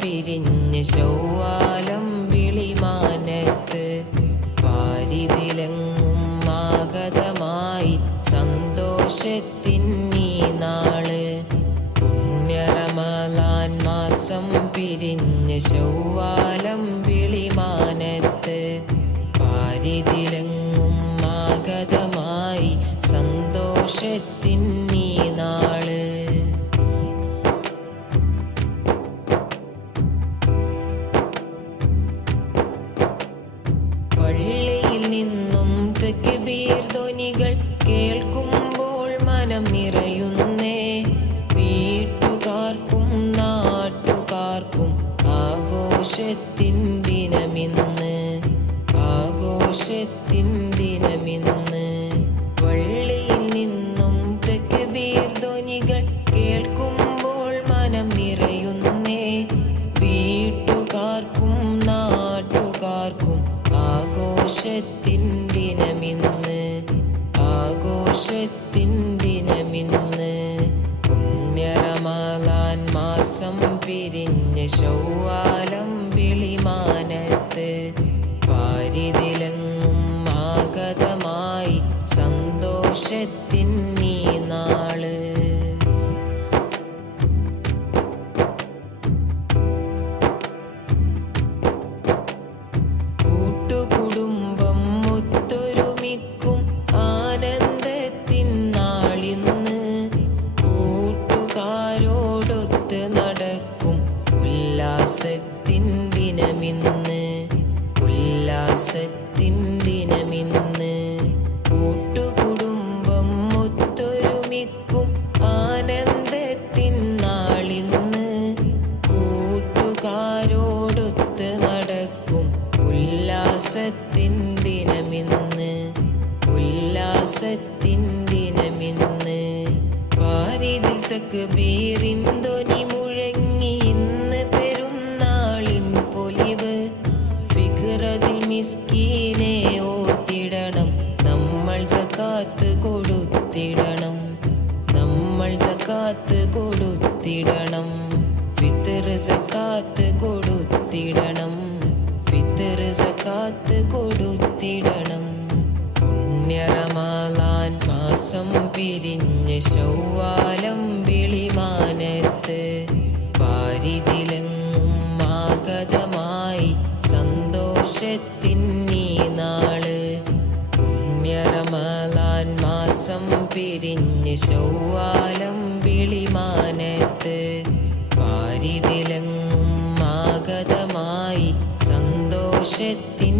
പിരിഞ്ഞ് ശൗവാലം വിളിമാനത്ത് പാരിതിലെങ്ങും ആഗതമായി സന്തോഷത്തിന്നീ നാള്. പുണ്യറമളാൻ മാസം പിരിഞ്ഞ് ശൗവാലം വിളിമാനത്ത് പാരിതിലെങ്ങും ആഗതമായി സന്തോഷത്തിന്നീ നാള്. പള്ളിയിൽ നിന്നും തക്ബീർ ധ്വനികൾ കേൾക്കുമ്പോൾ മനം നിറയുന്നേ. വീട്ടുകാർക്കും നാട്ടുകാർക്കും ആഘോഷത്തിൻ ദിനമിന്ന്, ആഘോഷത്തിൻ ദിനമിന്ന്. പള്ളിയിൽ നിന്നും തക്ബീർ ധ്വനികൾ കേൾക്കുമ്പോൾ മനം നിറയുന്നേ. വീട്ടുകാർക്കും നാട്ടുകാർക്കും ആഘോഷത്തിൻ ദിനമിന്ന്, ആഘോഷത്തിൻ ദിനമിന്ന്. പുണ്യറമളാൻ മാസം പിരിഞ്ഞ് ശൗവാലം വിളിമാനത്ത് പാരിതിലെങ്ങും ആഗതമായി സന്തോഷത്തിന്നീ നാള്. കൂട്ടുകുടുംബം ഒത്തൊരുമിക്കും ആനന്ദത്തിൻ നാളിന്ന്. കൂട്ടുകാരോടൊത്ത് നടക്കും ഉല്ലാസത്തിൻ ദിനമിന്ന്, ഉല്ലാസത്തിൻ ദിനമിന്ന്. കൂട്ടുകുടുംബം ഒത്തൊരുമിക്കും ആനന്ദത്തിൻ നാളിന്ന്. കൂട്ടുകാരോടൊത്ത് നടക്കും ഉല്ലാസത്തിൻ ദിനമിന്ന്, ഉല്ലാസത്തിൻ ദിനമിന്ന്. പാരിതിൽ തക്ബീറിൻ ധ്വനി മുഴങ്ങി ഇന്ന് പെരുന്നാളിൻ പൊലിവ്. ഫിക്റതിൽ മിസ്കീനെ ഓർത്തിടണം, നമ്മൾ സകാത്ത് കൊടുത്തിടണം, നമ്മൾ സകാത്ത് കൊടുത്തിടണം. ഫിത്ർ സകാത്ത് കൊടുത്തിടണം, ഫിത്ർ സകാത്ത് കൊടുത്തിടണം. പുണ്യറമളാൻ മാസം പിരിഞ്ഞ് ശൗവാലം വിളിമാനത്ത് പാരിതിലെങ്ങും ആഗതമായി സന്തോഷത്തിന്നീ നാള്. പുണ്യറമളാൻ മാസം പിരിഞ്ഞ് ശൗവാലം വിളിമാനത്ത് പാരിതിലെങ്ങും ആഗതമായി സന്തോഷത്തിൻ